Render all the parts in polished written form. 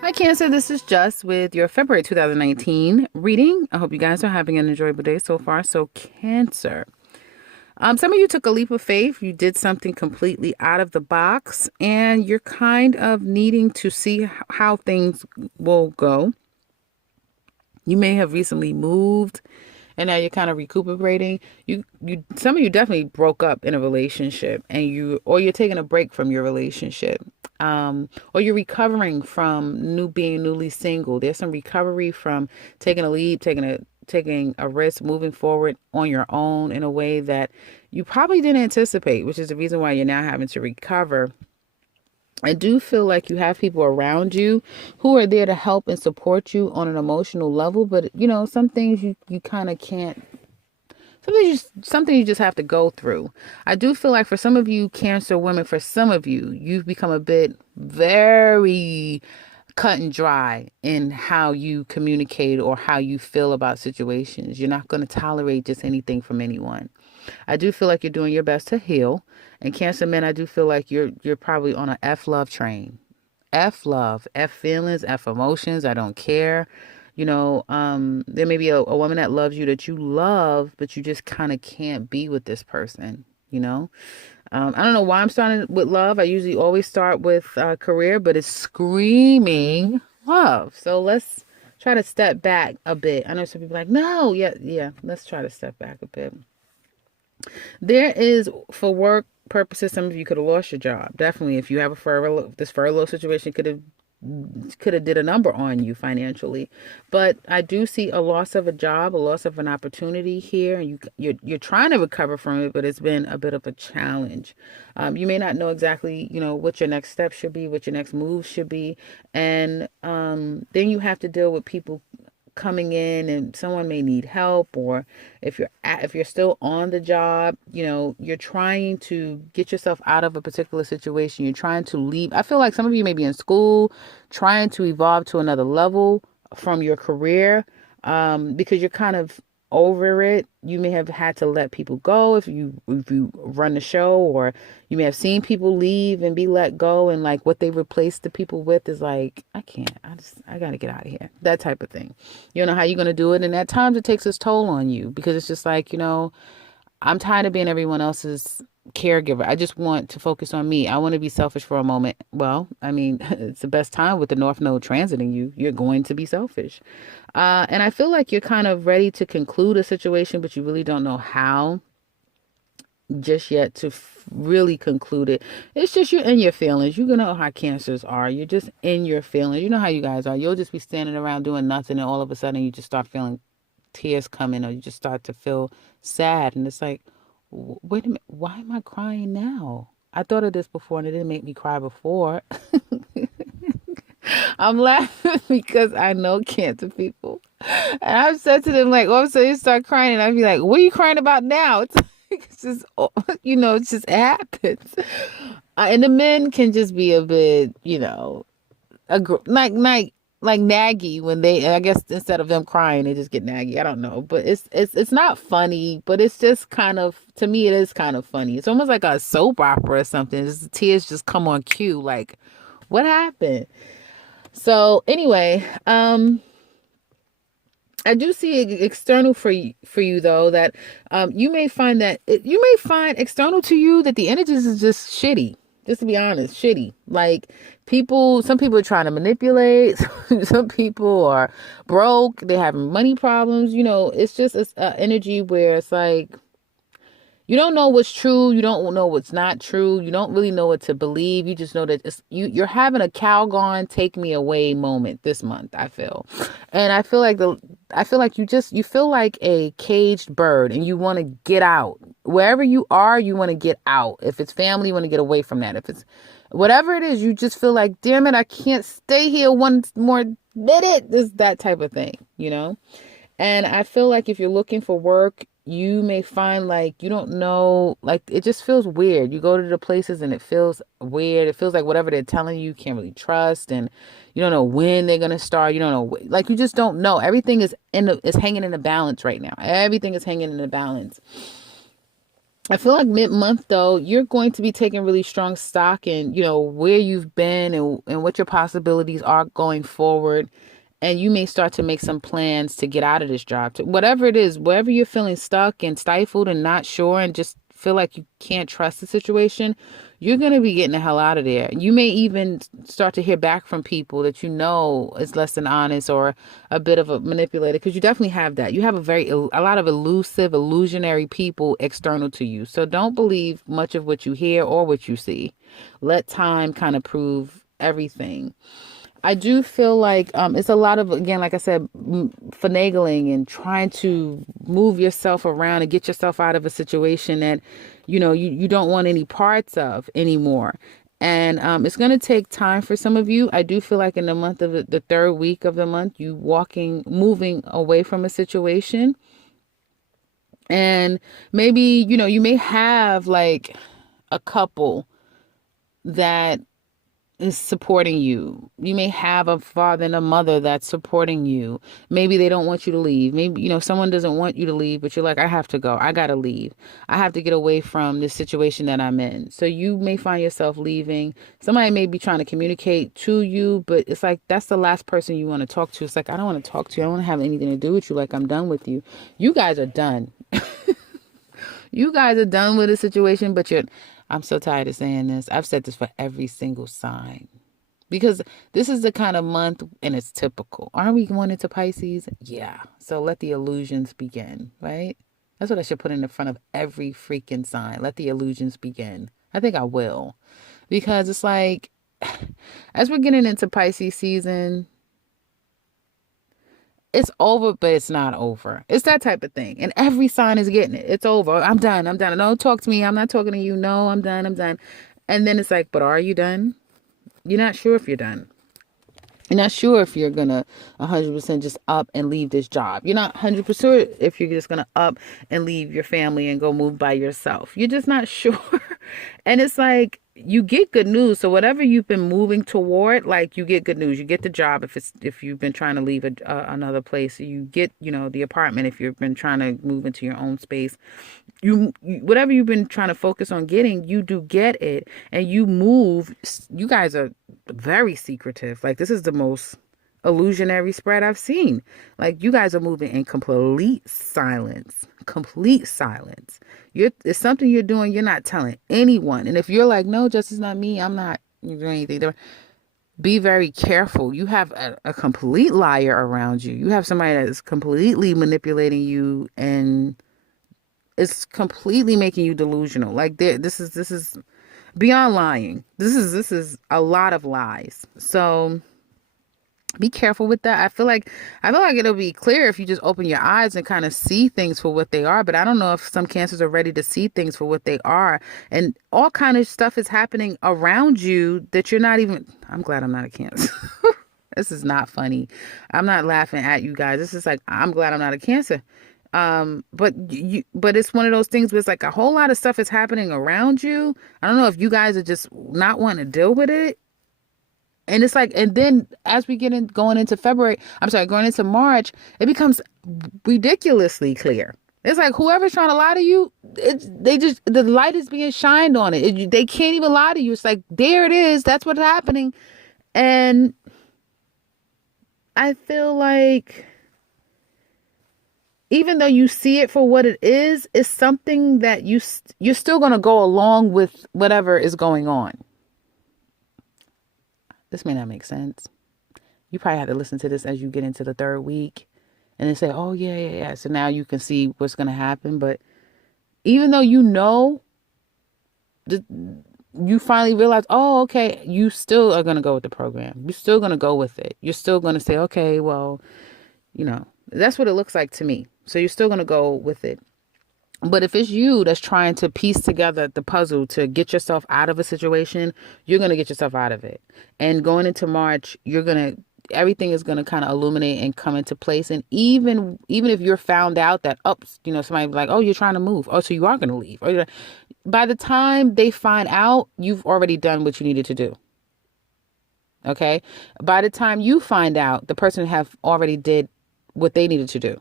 Hi Cancer, this is Just with your February 2019 reading. I hope you guys are having an enjoyable day so far. So Cancer. Some of you took a leap of faith. You did something completely out of the box and you're kind of needing to see how things will go. You may have recently moved and now you're kind of recuperating. Some of you definitely broke up in a relationship and you're taking a break from your relationship. Or you're recovering from being newly single. There's some recovery from taking a leap, taking a risk, moving forward on your own in a way that you probably didn't anticipate, which is the reason why you're now having to recover. I do feel like you have people around you who are there to help and support you on an emotional level, but some things you kind of can't. Something you just have to go through. I do feel like for some of you Cancer women, for some of you, you've become a bit very cut and dry in how you communicate or how you feel about situations. You're not going to tolerate just anything from anyone. I do feel like you're doing your best to heal. And Cancer men, I do feel like you're probably on a F love train. F love, F feelings, F emotions. I don't care. There may be a woman that loves you that you love, but you just kind of can't be with this person, I don't know why I'm starting with love. I usually always start with career, but it's screaming love. So let's try to step back a bit. I know some people are like, no, yeah, let's try to step back a bit. There is, for work purposes, some of you could have lost your job. Definitely, if you have this furlough situation could have did a number on you financially. But I do see a loss of a job, a loss of an opportunity here, and you're trying to recover from it, but it's been a bit of a challenge. You may not know exactly what your next step should be, what your next move should be, and then you have to deal with people coming in and someone may need help, or if you're still on the job, you're trying to get yourself out of a particular situation. You're trying to leave. I feel like some of you may be in school trying to evolve to another level from your career, because you're kind of over it. You may have had to let people go if you run the show, or you may have seen people leave and be let go, and like what they replaced the people with is like, I gotta get out of here, that type of thing. You don't know how you're gonna do it, and at times it takes its toll on you because it's just like, I'm tired of being everyone else's caregiver. I just want to focus on me. I want to be selfish for a moment. Well, I mean, it's the best time with the North Node transiting you. You're going to be selfish. And I feel like you're kind of ready to conclude a situation, but you really don't know how just yet to really conclude it. It's just you're in your feelings. You know how Cancers are. You're just in your feelings. You know how you guys are. You'll just be standing around doing nothing, and all of a sudden you just start feeling tears coming, or you just start to feel sad, and it's like, wait a minute, why am I crying now? I thought of this before and it didn't make me cry before. I'm laughing because I know Cancer people, and I've said to them like, all of a sudden you start crying, and I'd be like, what are you crying about now? It's just, it just happens. And the men can just be a bit, like naggy when I guess instead of them crying, they just get naggy. I don't know, but it's not funny, but it's just kind of, to me, it is kind of funny. It's almost like a soap opera or something. The tears just come on cue. Like, what happened? So anyway, I do see external for you though, that you may find external to you that the energies is just shitty. Just to be honest, shitty. Like some people are trying to manipulate. Some people are broke. They're having money problems. It's just energy where it's like, you don't know what's true. You don't know what's not true. You don't really know what to believe. You just know that you're having a Calgon take me away moment this month, I feel. And I feel like you feel like a caged bird and you want to get out. Wherever you are, you want to get out. If it's family, you want to get away from that. If it's whatever it is, you just feel like, damn it, I can't stay here one more minute. This that type of thing, And I feel like if you're looking for work, you may find like you don't know, like it just feels weird. You go to the places and it feels weird. It feels like whatever they're telling you can't really trust, and you don't know when they're gonna start. You don't know, like you just don't know. Everything is hanging in the balance right now. Everything is hanging in the balance. I feel like mid-month though, you're going to be taking really strong stock in, where you've been and what your possibilities are going forward. And you may start to make some plans to get out of this job. Whatever it is, wherever you're feeling stuck and stifled and not sure and just feel like you can't trust the situation, you're going to be getting the hell out of there. You may even start to hear back from people that you know is less than honest or a bit of a manipulator, because you definitely have that. You have a lot of elusive, illusionary people external to you. So don't believe much of what you hear or what you see. Let time kind of prove everything. I do feel like it's a lot of, again, like I said, finagling and trying to move yourself around and get yourself out of a situation that, you don't want any parts of anymore. And it's going to take time for some of you. I do feel like in the month of the third week of the month, moving away from a situation. And maybe, you may have like a couple that is supporting you. You may have a father and a mother that's supporting you. Maybe they don't want you to leave. Maybe, someone doesn't want you to leave, but you're like, I have to go. I got to leave. I have to get away from this situation that I'm in. So you may find yourself leaving. Somebody may be trying to communicate to you, but it's like, that's the last person you want to talk to. It's like, I don't want to talk to you. I don't want to have anything to do with you. Like, I'm done with you. You guys are done. You guys are done with the situation, but I'm so tired of saying this. I've said this for every single sign. Because this is the kind of month, and it's typical. Aren't we going into Pisces? Yeah. So let the illusions begin, right? That's what I should put in the front of every freaking sign. Let the illusions begin. I think I will. Because it's like, as we're getting into Pisces season, it's over, but it's not over. It's that type of thing. And every sign is getting it. It's over. I'm done. I'm done. Don't talk to me. I'm not talking to you. No, I'm done. I'm done. And then it's like, but are you done? You're not sure if you're done. You're not sure if you're going to 100% just up and leave this job. You're not 100% if you're just going to up and leave your family and go move by yourself. You're just not sure. And it's like, you get good news. So whatever you've been moving toward, like, you get good news. You get the job if you've been trying to leave another place. You get, the apartment if you've been trying to move into your own space. Whatever you've been trying to focus on getting, you do get it, and you move. You guys are very secretive. Like, this is the most illusionary spread I've seen. Like, you guys are moving in complete silence. It's something you're doing, you're not telling anyone. And if you're like, no, Justice, not me, I'm not doing anything different, be very careful. You have a complete liar around you. You have somebody that is completely manipulating you, and it's completely making you delusional. Like, this is beyond lying. This is a lot of lies. So be careful with that. I feel like it'll be clear if you just open your eyes and kind of see things for what they are. But I don't know if some cancers are ready to see things for what they are. And all kind of stuff is happening around you that you're not even. I'm glad I'm not a Cancer. This is not funny. I'm not laughing at you guys. This is like, I'm glad I'm not a Cancer. But it's one of those things where it's like a whole lot of stuff is happening around you. I don't know if you guys are just not wanting to deal with it. And it's like, and then as we going into March, it becomes ridiculously clear. It's like, whoever's trying to lie to you, the light is being shined on it. They can't even lie to you. It's like, there it is. That's what's happening. And I feel like, even though you see it for what it is, it's something that you're still going to go along with whatever is going on. This may not make sense. You probably have to listen to this as you get into the third week and then say, oh, yeah. So now you can see what's going to happen. But even though you finally realize, oh, okay, you still are going to go with the program. You're still going to go with it. You're still going to say, okay, well, that's what it looks like to me. So you're still going to go with it. But if it's you that's trying to piece together the puzzle to get yourself out of a situation, you're going to get yourself out of it. And going into March, everything is going to kind of illuminate and come into place. And even if you're found out that, somebody like, oh, you're trying to move. Oh, so you are going to leave. By the time they find out, you've already done what you needed to do. Okay? By the time you find out, the person have already did what they needed to do.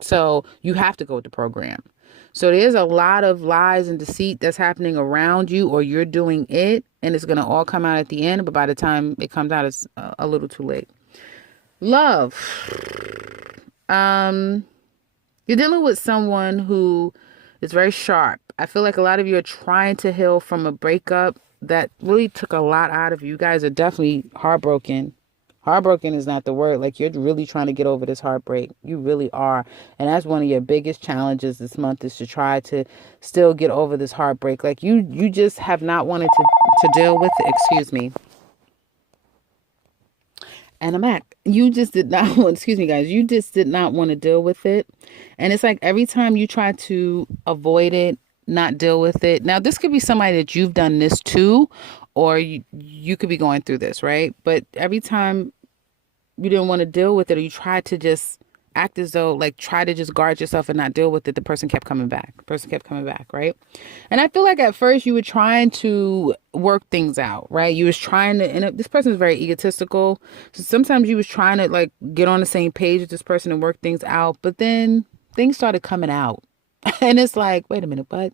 So you have to go with the program. So there's a lot of lies and deceit that's happening around you, or you're doing it, and it's going to all come out at the end. But by the time it comes out, it's a little too late. Love. Um, you're dealing with someone who is very sharp. I feel like a lot of you are trying to heal from a breakup that really took a lot out of you. You guys are definitely heartbroken. Heartbroken is not the word. Like, you're really trying to get over this heartbreak. You really are. And that's one of your biggest challenges this month, is to try to still get over this heartbreak. Like, you just have not wanted to deal with it. Excuse me. And I'm back. You just did not want, excuse me, guys, you just did not want to deal with it. And it's like every time you try to avoid it, not deal with it. Now, this could be somebody that you've done this to, or you could be going through this, right? But every time you didn't want to deal with it, or you tried to just act as though, like, try to just guard yourself and not deal with it, the person kept coming back. The person kept coming back, right? And I feel like at first you were trying to work things out, right? You was trying to, and this person is very egotistical. So sometimes you was trying to, like, get on the same page with this person and work things out. But then things started coming out. And it's like, wait a minute, but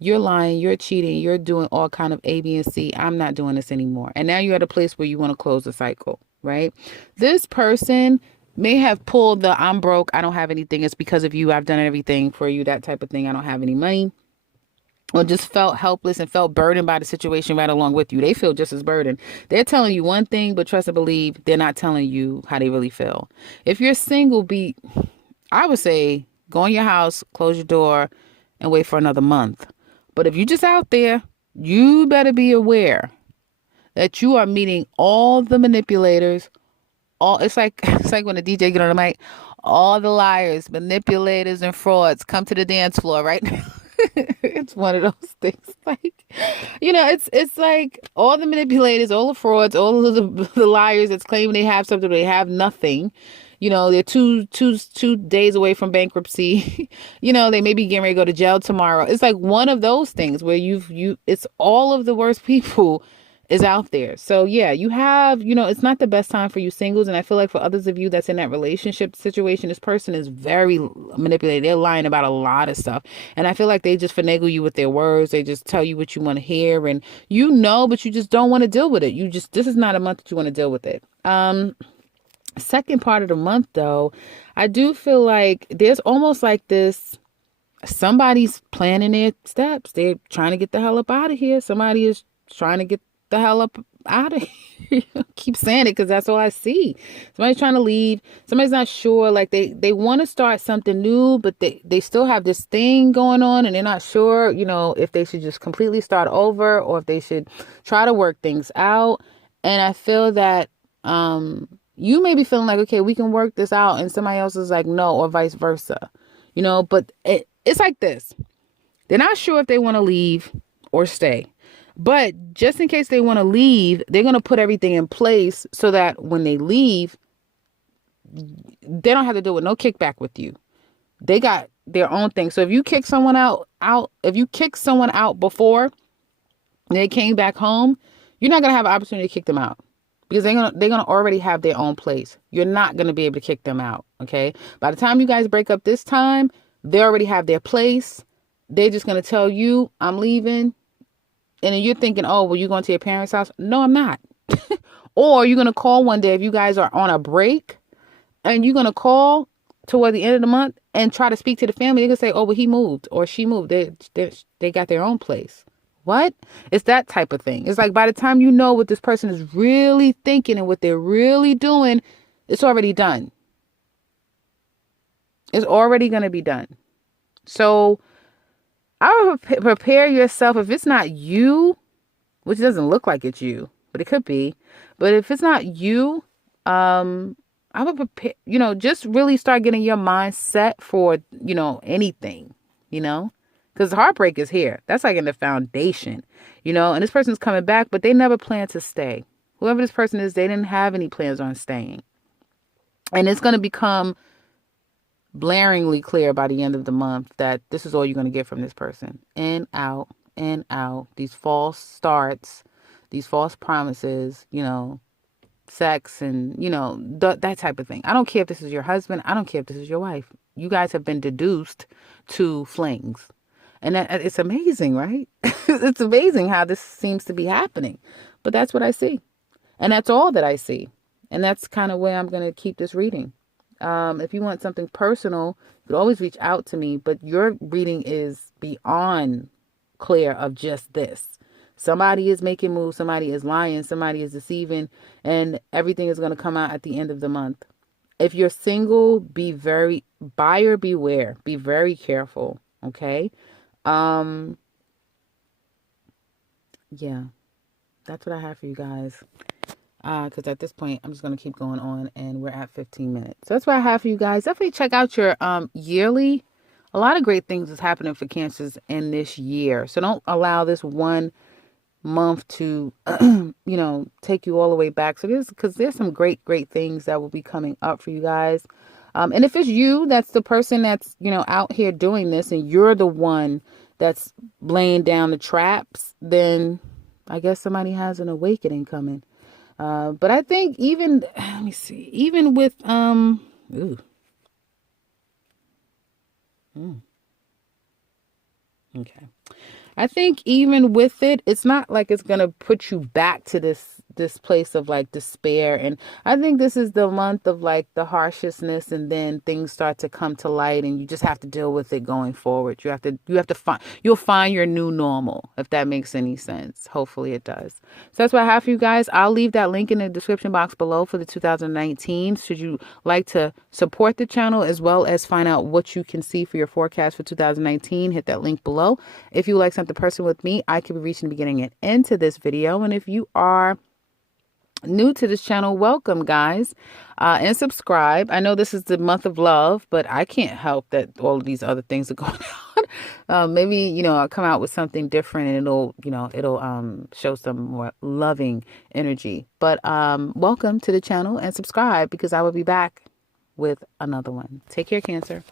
you're lying, you're cheating, you're doing all kind of A, B, and C. I'm not doing this anymore. And now you're at a place where you want to close the cycle, right? This person may have pulled the I'm broke, I don't have anything, it's because of you, I've done everything for you, that type of thing, I don't have any money. Or just felt helpless and felt burdened by the situation right along with you. They feel just as burdened. They're telling you one thing, but trust and believe, they're not telling you how they really feel. If you're single, I would say, go in your house, close your door, and wait for another month. But if you're just out there, you better be aware that you are meeting all the manipulators. It's like when the DJ get on the mic, all the liars, manipulators, and frauds come to the dance floor right now. It's one of those things. Like, it's like all the manipulators, all the frauds, all of the liars that's claiming they have something, they have nothing. They're two days away from bankruptcy. They may be getting ready to go to jail tomorrow. It's like one of those things where it's all of the worst people is out there. So yeah, you have, it's not the best time for you singles. And I feel like for others of you that's in that relationship situation, this person is very manipulated. They're lying about a lot of stuff. And I feel like they just finagle you with their words. They just tell you what you want to hear, and but you just don't want to deal with it. This is not a month that you want to deal with it. Second part of the month, though, I do feel like there's almost like this, somebody's planning their steps. They're trying to get the hell up out of here. Somebody is trying to get the hell up out of here. Keep saying it because that's all I see. Somebody's trying to leave. Somebody's not sure. Like they want to start something new, but they still have this thing going on, and they're not sure, if they should just completely start over or if they should try to work things out. And I feel that you may be feeling like, okay, we can work this out, and somebody else is like, no, or vice versa. But it's like this. They're not sure if they want to leave or stay. But just in case they want to leave, they're going to put everything in place so that when they leave, they don't have to deal with no kickback with you. They got their own thing. So if you kick someone out, if you kick someone out before they came back home, you're not going to have an opportunity to kick them out. Because they're gonna already have their own place. You're not gonna be able to kick them out. Okay. By the time you guys break up this time, they already have their place. They're just gonna tell you, I'm leaving. And then you're thinking, oh, well, you going to your parents' house? No, I'm not. Or you're gonna call one day if you guys are on a break, and you're gonna call toward the end of the month and try to speak to the family. They're gonna say, oh, well, he moved or she moved. They got their own place. What? It's that type of thing. It's like by the time you know what this person is really thinking and what they're really doing, it's already done. It's already going to be done. So I would prepare yourself. If it's not you, which doesn't look like it's you, but it could be. But if it's not you, I would prepare, just really start getting your mind set for, anything, Because heartbreak is here. That's like in the foundation, and this person's coming back, but they never plan to stay. Whoever this person is, they didn't have any plans on staying. And it's going to become blaringly clear by the end of the month that this is all you're going to get from this person. In, out, in, out. These false starts, these false promises, sex and, that type of thing. I don't care if this is your husband. I don't care if this is your wife. You guys have been deduced to flings. And it's amazing, right? It's amazing how this seems to be happening. But that's what I see. And that's all that I see. And that's kind of where I'm going to keep this reading. If you want something personal, you could always reach out to me. But your reading is beyond clear of just this. Somebody is making moves, somebody is lying, somebody is deceiving, and everything is going to come out at the end of the month. If you're single, buyer beware. Be very careful, okay? Yeah, that's what I have for you guys. Because at this point, I'm just going to keep going on, and we're at 15 minutes. So that's what I have for you guys. Definitely check out your yearly. A lot of great things is happening for cancers in this year. So don't allow this one month to, take you all the way back. So there's some great things that will be coming up for you guys. And if it's you, that's the person that's, out here doing this, and you're the one that's laying down the traps, then I guess somebody has an awakening coming. But I think let me see, even with, ooh, okay. I think even with it, it's not like it's gonna put you back to this place of like despair. And I think this is the month of like the harshness, and then things start to come to light, and you just have to deal with it going forward. You'll find your new normal, if that makes any sense. Hopefully it does. So that's what I have for you guys. I'll leave that link in the description box below for the 2019. Should you like to support the channel as well as find out what you can see for your forecast for 2019, hit that link below. If you like something personal with me, I could be reaching the beginning and end to this video. And if you are new to this channel, welcome, guys, and subscribe. I know this is the month of love, but I can't help that all of these other things are going on. Maybe, I'll come out with something different, and it'll show some more loving energy. But welcome to the channel and subscribe, because I will be back with another one. Take care, Cancer.